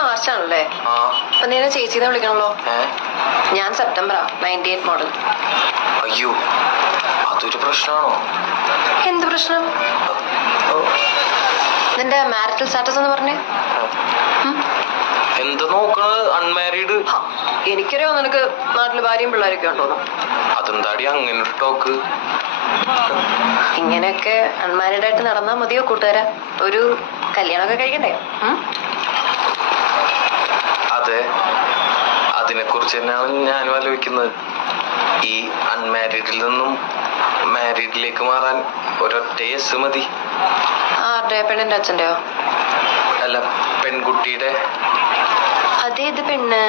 മാർച്ചാണല്ലേ? അപ്പൊ നീ ചേച്ചിനെ വിളിക്കണല്ലോ. ഞാൻ സെപ്റ്റംബറാ, 98 മോഡൽ. അയ്യോ, അതൊരു പ്രശ്നമാണോ? എന്ത് പ്രശ്നം? നിന്റെ മാരിറ്റൽ സ്റ്റാറ്റസ് എന്ന് പറഞ്ഞേ. എന്താ നോക്കണത്? അൺമാരീഡ്. എനിക്കറിയോ നിനക്ക് നാട്ടില് ഭാര്യയും പിള്ളേരൊക്കെ ഉണ്ടോന്ന്. അതെന്താടി അങ്ങനെ ഒരു ടോക്ക്? ഇങ്ങനെയൊക്കെ അൺമാരീഡ് ആയിട്ട് നടന്നാ മതിയോ കൂട്ടുകാരാ? ഒരു കല്യാണമൊക്കെ കഴിക്കണ്ടേ? അതെ, അതിനെ കുറിച്ച് തന്നെയാണ് ഞാനും ആലോചിക്കുന്നത്. ഈ അൺമാരീഡിൽ നിന്നും മാരീഡിലേക്ക് മാറാൻ ഒരൊറ്റ യെസ് മതി. ആരുടെ? പെണ്ണിന്റെ അച്ഛന്റെയോ? അല്ല, പെൺകുട്ടിയുടെ. അതേത് പെണ്ണ്?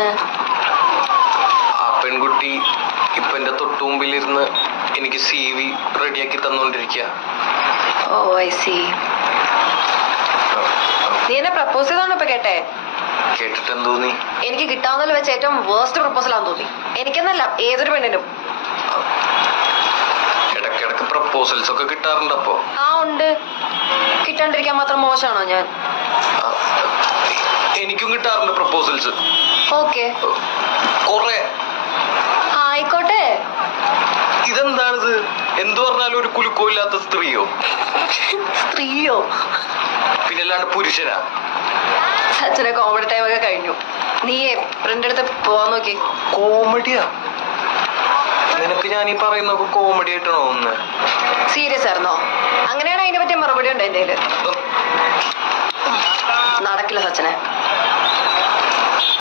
ആ പെൺകുട്ടി ഇപ്പൊ എന്റെ തൊട്ടുമുമ്പിലിരുന്ന് എനിക്ക് CV റെഡിയാക്കി തന്നോണ്ടിരിക്കുക. ഓ ഐ സി. നീ എന്നെ പ്രപ്പോസ് ചെയ്താണോ ഇപ്പൊ കേട്ടെ? കേട്ടിട്ട് എന്ത് തോന്നി? എനിക്ക് കിട്ടാവുന്നതിൽ വെച്ച് ഏറ്റവും വേസ്റ്റ് പ്രപ്പോസലാന്ന് തോന്നി. എനിക്കെന്നല്ല, ഏതൊരു പെണ്ണിനും. ഇടയ്ക്കിടയ്ക്ക് പ്രപ്പോസൽസ് ഒക്കെ കിട്ടാറുണ്ട്. അപ്പൊ ഉണ്ട്. കിട്ടാണ്ടിരിക്കാൻ മാത്രം മോശമാണോ ഞാൻ? എനിക്കും കിട്ടാറുണ്ട് പ്രപ്പോസൽസ്. ഓക്കെ, കൊറേ. ആയിക്കോട്ടെ. ഇതെന്താണിത്? എന്തു പറഞ്ഞാലും ഒരു കുലുക്കോ ഇല്ലാത്ത സ്ത്രീയോ? സ്ത്രീയോ? പിന്നല്ലാണ്ട് പുരുഷനാ? സച്ചിനെ കോമഡി ടൈം ഒക്കെ കഴിഞ്ഞു. നീ ഫ്രണ്ട് അടുത്ത് പോവാൻ നോക്കി. കോമഡിയാ? നിനക്ക് ഞാൻ ഈ പറയുന്നൊക്കെ കോമഡി ആയിട്ടാണോ ഒന്ന്? സീരിയസ് ആയിരുന്നോ? അങ്ങനെയാണ് അതിനെ പറ്റിയ മറുപടി ഉണ്ട് എന്റെ കയ്യില്. നടക്കില്ല സച്ചിനെ.